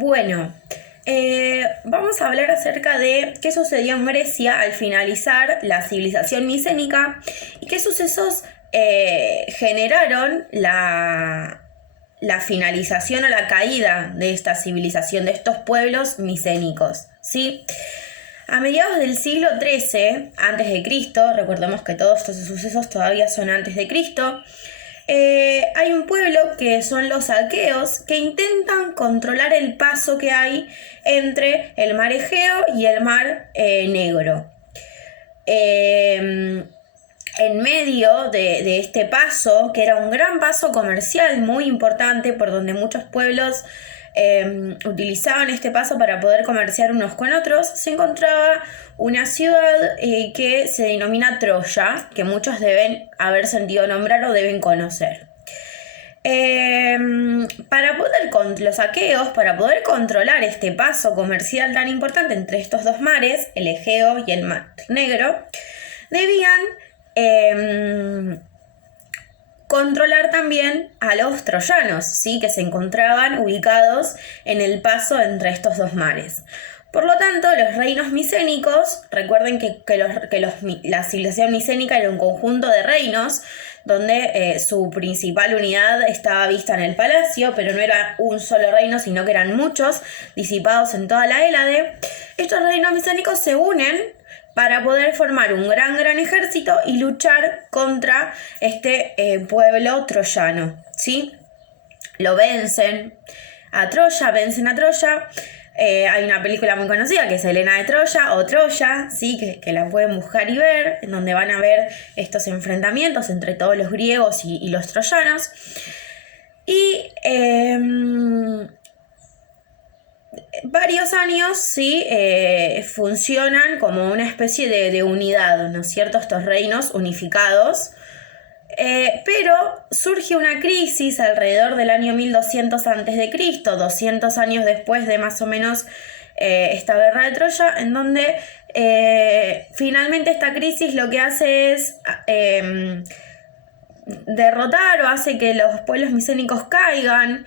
Bueno, vamos a hablar acerca de qué sucedió en Grecia al finalizar la civilización micénica y qué sucesos generaron la finalización o la caída de esta civilización, de estos pueblos micénicos, ¿sí? A mediados del siglo XIII a.C., recordemos que todos estos sucesos todavía son antes de Cristo, hay un pueblo que son los aqueos que intentan controlar el paso que hay entre el mar Egeo y el mar Negro. En medio de este paso, que era un gran paso comercial muy importante por donde muchos pueblos utilizaban este paso para poder comerciar unos con otros, se encontraba una ciudad que se denomina Troya, que muchos deben haber sentido nombrar o deben conocer. Los aqueos, para poder controlar este paso comercial tan importante entre estos dos mares, el Egeo y el Mar Negro, debían controlar también a los troyanos, ¿sí? Que se encontraban ubicados en el paso entre estos dos mares. Por lo tanto, los reinos micénicos, recuerden que la civilización micénica era un conjunto de reinos donde su principal unidad estaba vista en el palacio, pero no era un solo reino, sino que eran muchos, disipados en toda la Hélade. Estos reinos micénicos se unen para poder formar un gran ejército y luchar contra este pueblo troyano, ¿sí? Lo vencen a Troya. Hay una película muy conocida que es Helena de Troya o Troya, ¿sí? que la pueden buscar y ver, en donde van a ver estos enfrentamientos entre todos los griegos y los troyanos. Y varios años sí funcionan como una especie de unidad, ¿no es cierto? Estos reinos unificados. Pero surge una crisis alrededor del año 1200 a.C., 200 años después de más o menos esta guerra de Troya, en donde finalmente esta crisis lo que hace es derrotar o hace que los pueblos micénicos caigan.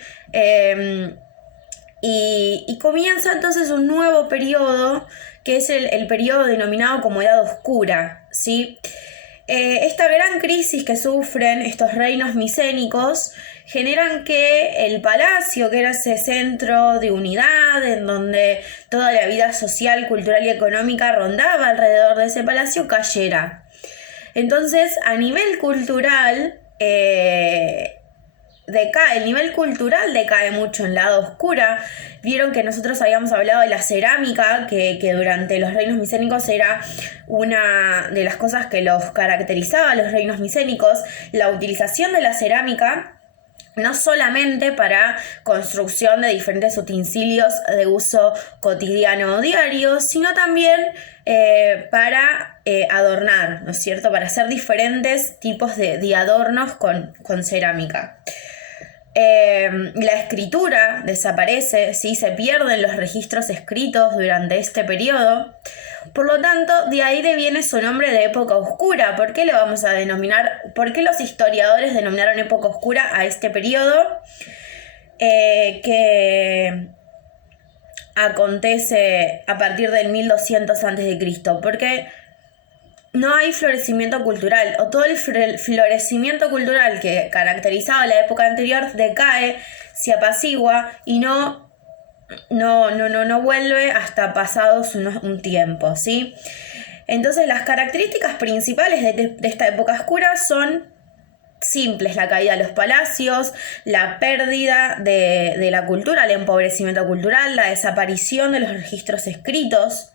Y comienza entonces un nuevo periodo, que es el periodo denominado como Edad Oscura, ¿sí? Esta gran crisis que sufren estos reinos micénicos generan que el palacio, que era ese centro de unidad en donde toda la vida social, cultural y económica rondaba alrededor de ese palacio, cayera. Entonces, a nivel cultural, el nivel cultural decae mucho en la Edad Oscura. Vieron que nosotros habíamos hablado de la cerámica, que durante los reinos micénicos era una de las cosas que los caracterizaba a los reinos micénicos, la utilización de la cerámica, no solamente para construcción de diferentes utensilios de uso cotidiano o diario, sino también para adornar, ¿no es cierto? Para hacer diferentes tipos de adornos con cerámica. La escritura desaparece, ¿sí? Se pierden los registros escritos durante este periodo. Por lo tanto, de ahí deviene su nombre de época oscura. ¿Por qué lo vamos a denominar? ¿Por qué los historiadores denominaron época oscura a este periodo que acontece a partir del 1200 a.C.? Porque no hay florecimiento cultural, o todo el florecimiento cultural que caracterizaba la época anterior decae, se apacigua y no vuelve hasta pasados un tiempo, ¿sí? Entonces las características principales de esta época oscura son simples: la caída de los palacios, la pérdida de la cultura, el empobrecimiento cultural, la desaparición de los registros escritos,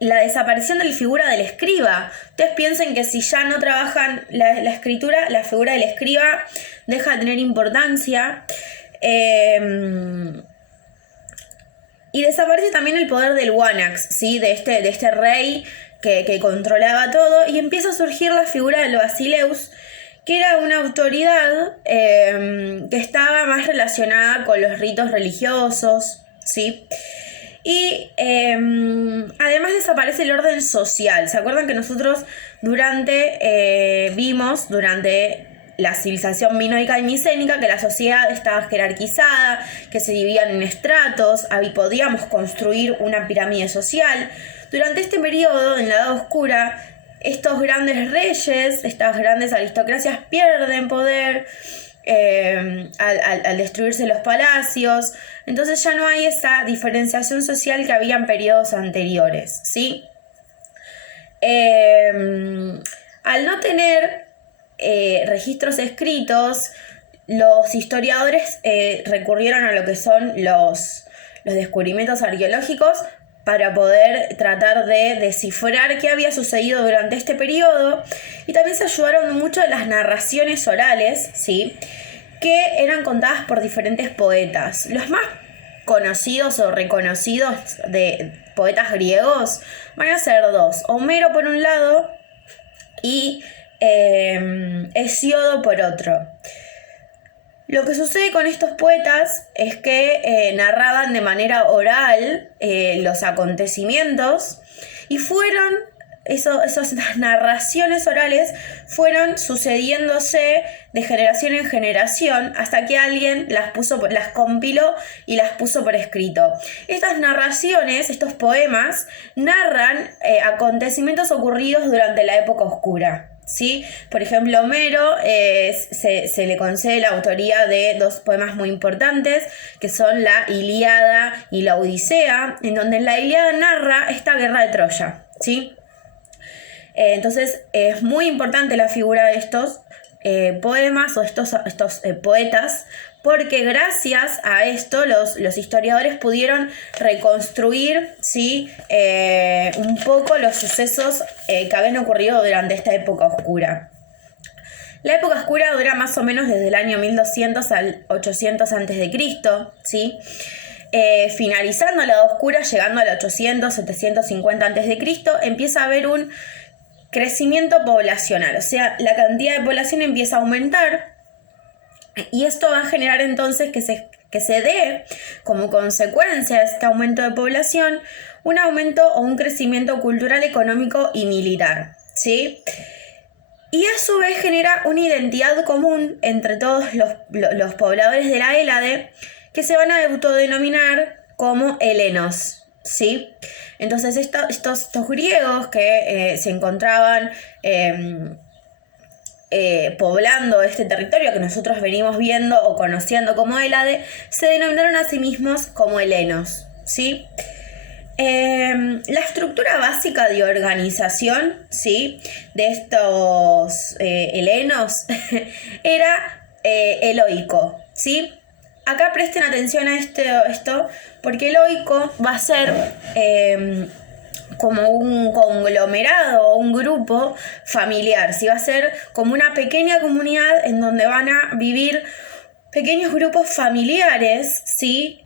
la desaparición de la figura del escriba. Ustedes piensen que si ya no trabajan la escritura, la figura del escriba deja de tener importancia. Y desaparece también el poder del Wanax, ¿sí? de este rey que controlaba todo, y empieza a surgir la figura del Basileus, que era una autoridad que estaba más relacionada con los ritos religiosos, ¿sí? Y además desaparece el orden social. ¿Se acuerdan que nosotros vimos durante la civilización minoica y micénica, que la sociedad estaba jerarquizada, que se dividían en estratos, ahí podíamos construir una pirámide social. Durante este periodo, en la Edad Oscura, estos grandes reyes, estas grandes aristocracias pierden poder al destruirse los palacios. Entonces ya no hay esa diferenciación social que había en periodos anteriores, ¿sí? Al no tener registros escritos, los historiadores recurrieron a lo que son los descubrimientos arqueológicos para poder tratar de descifrar qué había sucedido durante este periodo, y también se ayudaron mucho de las narraciones orales, ¿sí?, que eran contadas por diferentes poetas. Los más conocidos o reconocidos de poetas griegos van a ser dos: Homero por un lado y Hesíodo por otro. Lo que sucede con estos poetas es que narraban de manera oral los acontecimientos, y esas narraciones orales fueron sucediéndose de generación en generación hasta que alguien las compiló y las puso por escrito. Estas narraciones, estos poemas, narran acontecimientos ocurridos durante la época oscura, ¿sí? Por ejemplo, Homero se le concede la autoría de dos poemas muy importantes, que son la Ilíada y la Odisea, en donde la Ilíada narra esta guerra de Troya, ¿sí? Entonces es muy importante la figura de estos poemas o estos poetas, porque gracias a esto los historiadores pudieron reconstruir, ¿sí?, un poco los sucesos que habían ocurrido durante esta época oscura. La época oscura dura más o menos desde el año 1200 al 800 a.C., ¿sí? Finalizando la Edad Oscura, llegando al 800, 750 a.C., empieza a haber un crecimiento poblacional, o sea, la cantidad de población empieza a aumentar, y esto va a generar entonces que se dé como consecuencia de este aumento de población un aumento o un crecimiento cultural, económico y militar, ¿sí? Y a su vez genera una identidad común entre todos los pobladores de la Hélade, que se van a autodenominar como helenos, ¿sí? Entonces estos griegos que se encontraban poblando este territorio que nosotros venimos viendo o conociendo como Hélade, se denominaron a sí mismos como helenos, ¿sí? La estructura básica de organización, ¿sí?, de estos helenos era eloico, ¿sí? Acá presten atención a esto, porque el eloico va a ser como un conglomerado o un grupo familiar, ¿sí? Va a ser como una pequeña comunidad en donde van a vivir pequeños grupos familiares, ¿sí?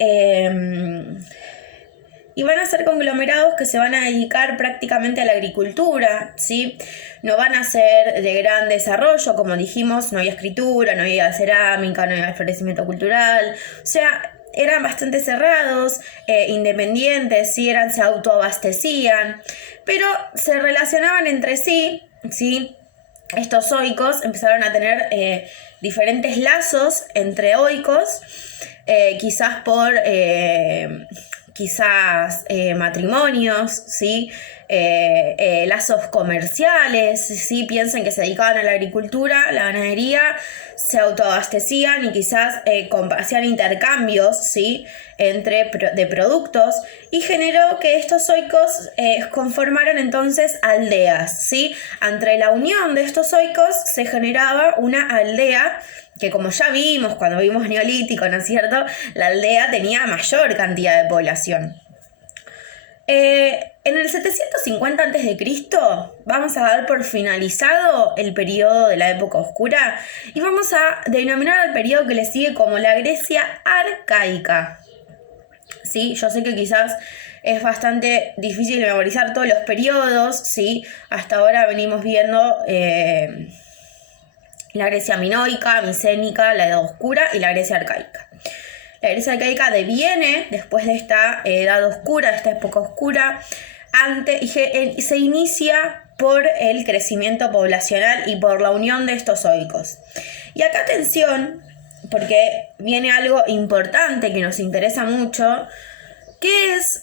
Y van a ser conglomerados que se van a dedicar prácticamente a la agricultura, ¿sí? No van a ser de gran desarrollo, como dijimos, no había escritura, no había cerámica, no había florecimiento cultural, o sea, eran bastante cerrados, independientes, ¿sí? Se autoabastecían, pero se relacionaban entre sí, ¿sí? Estos oikos empezaron a tener diferentes lazos entre oikos, quizás por matrimonios, ¿sí? Lazos comerciales, ¿sí? Piensen que se dedicaban a la agricultura, la ganadería, se autoabastecían y quizás hacían intercambios, ¿sí?, de productos, y generó que estos oikos conformaran entonces aldeas, ¿sí? Entre la unión de estos oikos se generaba una aldea que, como ya vimos cuando vimos Neolítico, ¿no es cierto?, la aldea tenía mayor cantidad de población. En el 750 a.C. vamos a dar por finalizado el periodo de la época oscura y vamos a denominar al periodo que le sigue como la Grecia arcaica. ¿Sí? Yo sé que quizás es bastante difícil memorizar todos los periodos, ¿sí? Hasta ahora venimos viendo la Grecia minoica, micénica, la Edad Oscura y la Grecia arcaica. La Grecia arcaica deviene después de esta Edad Oscura, de esta época oscura, y se inicia por el crecimiento poblacional y por la unión de estos oikos. Y acá atención, porque viene algo importante que nos interesa mucho, que es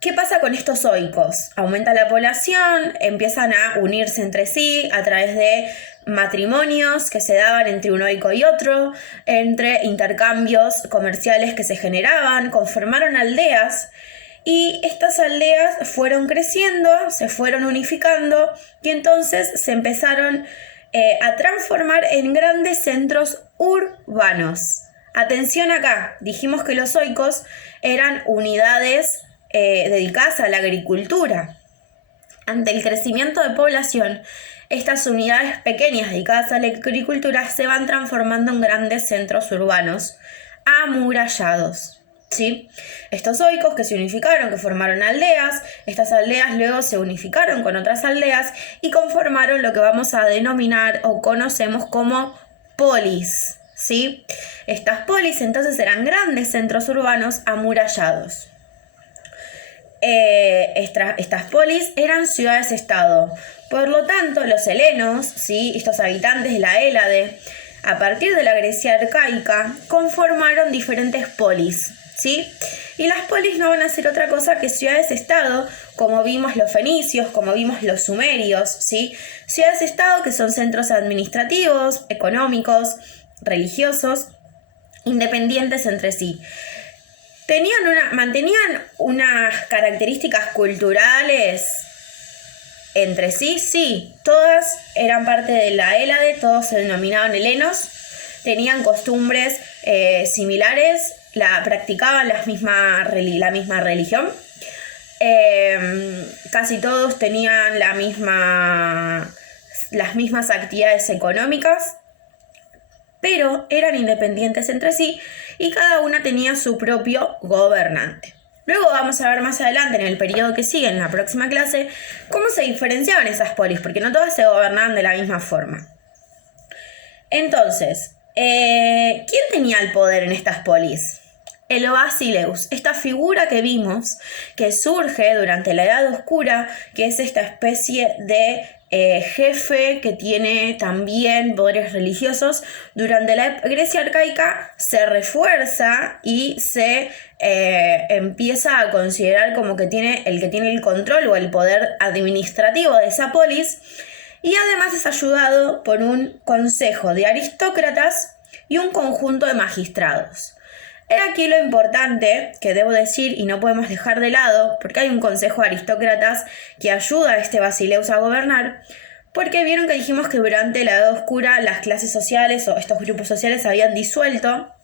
¿qué pasa con estos oikos? Aumenta la población, empiezan a unirse entre sí a través de matrimonios que se daban entre un oico y otro, entre intercambios comerciales que se generaban, conformaron aldeas y estas aldeas fueron creciendo, se fueron unificando y entonces se empezaron a transformar en grandes centros urbanos. Atención acá, dijimos que los oikos eran unidades dedicadas a la agricultura. Ante el crecimiento de población, estas unidades pequeñas dedicadas a la agricultura se van transformando en grandes centros urbanos amurallados. ¿Sí? Estos oikos que se unificaron, que formaron aldeas, estas aldeas luego se unificaron con otras aldeas y conformaron lo que vamos a denominar o conocemos como polis. ¿Sí? Estas polis entonces eran grandes centros urbanos amurallados. Estas polis eran ciudades-estado. Por lo tanto, los helenos, ¿sí? Estos habitantes de la Hélade, a partir de la Grecia arcaica, conformaron diferentes polis, ¿sí? Y las polis no van a ser otra cosa que ciudades-estado, como vimos los fenicios, como vimos los sumerios, ¿sí? Ciudades-estado que son centros administrativos, económicos, religiosos, independientes entre sí. Mantenían unas características culturales entre sí, sí, todas eran parte de la Hélade, todos se denominaban helenos, tenían costumbres similares, practicaban la misma religión, casi todos tenían las mismas actividades económicas, pero eran independientes entre sí y cada una tenía su propio gobernante. Luego vamos a ver más adelante, en el periodo que sigue, en la próxima clase, cómo se diferenciaban esas polis, porque no todas se gobernaban de la misma forma. Entonces, ¿quién tenía el poder en estas polis? El basileus, esta figura que vimos, que surge durante la Edad Oscura, que es esta especie de jefe que tiene también poderes religiosos. Durante la Grecia arcaica se refuerza y se empieza a considerar como que tiene el control o el poder administrativo de esa polis, y además es ayudado por un consejo de aristócratas y un conjunto de magistrados. He aquí lo importante que debo decir y no podemos dejar de lado, porque hay un consejo de aristócratas que ayuda a este Basileus a gobernar, porque vieron que dijimos que durante la Edad Oscura las clases sociales o estos grupos sociales se habían disuelto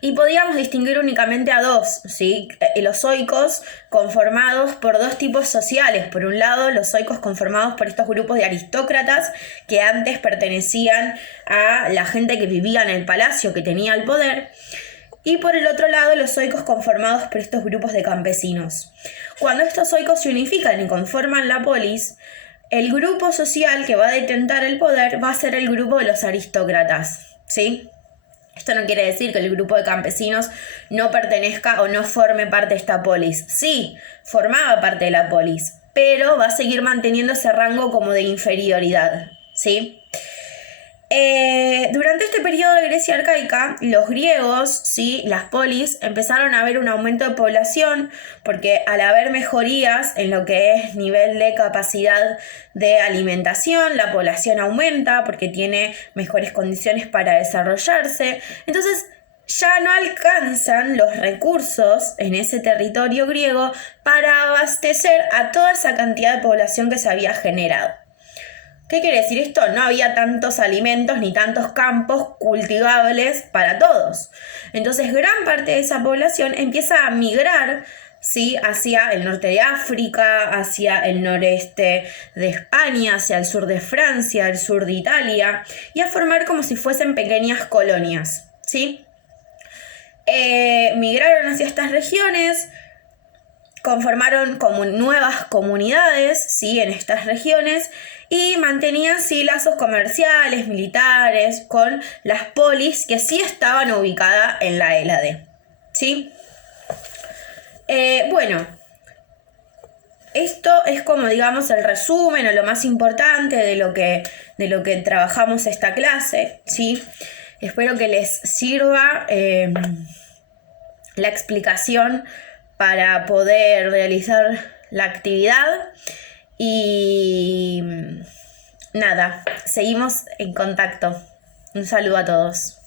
y podíamos distinguir únicamente a dos, ¿sí? Los oikos conformados por dos tipos sociales. Por un lado, los oikos conformados por estos grupos de aristócratas que antes pertenecían a la gente que vivía en el palacio, que tenía el poder. Y por el otro lado, los oikos conformados por estos grupos de campesinos. Cuando estos oikos se unifican y conforman la polis, el grupo social que va a detentar el poder va a ser el grupo de los aristócratas, ¿sí? Esto no quiere decir que el grupo de campesinos no pertenezca o no forme parte de esta polis. Sí, formaba parte de la polis, pero va a seguir manteniendo ese rango como de inferioridad, ¿sí? Durante este periodo de Grecia arcaica, los griegos, ¿sí? Las polis, empezaron a ver un aumento de población porque al haber mejorías en lo que es nivel de capacidad de alimentación, la población aumenta porque tiene mejores condiciones para desarrollarse. Entonces ya no alcanzan los recursos en ese territorio griego para abastecer a toda esa cantidad de población que se había generado. ¿Qué quiere decir esto? No había tantos alimentos ni tantos campos cultivables para todos. Entonces, gran parte de esa población empieza a migrar, ¿sí? Hacia el norte de África, hacia el noreste de España, hacia el sur de Francia, el sur de Italia, y a formar como si fuesen pequeñas colonias, ¿sí? Migraron hacia estas regiones, conformaron como nuevas comunidades, ¿sí? En estas regiones, y mantenían sí lazos comerciales, militares, con las polis que sí estaban ubicadas en la Hélade, ¿sí? Bueno, Esto es como, digamos, el resumen o lo más importante de lo que trabajamos esta clase, ¿sí? Espero que les sirva la explicación para poder realizar la actividad y nada, seguimos en contacto. Un saludo a todos.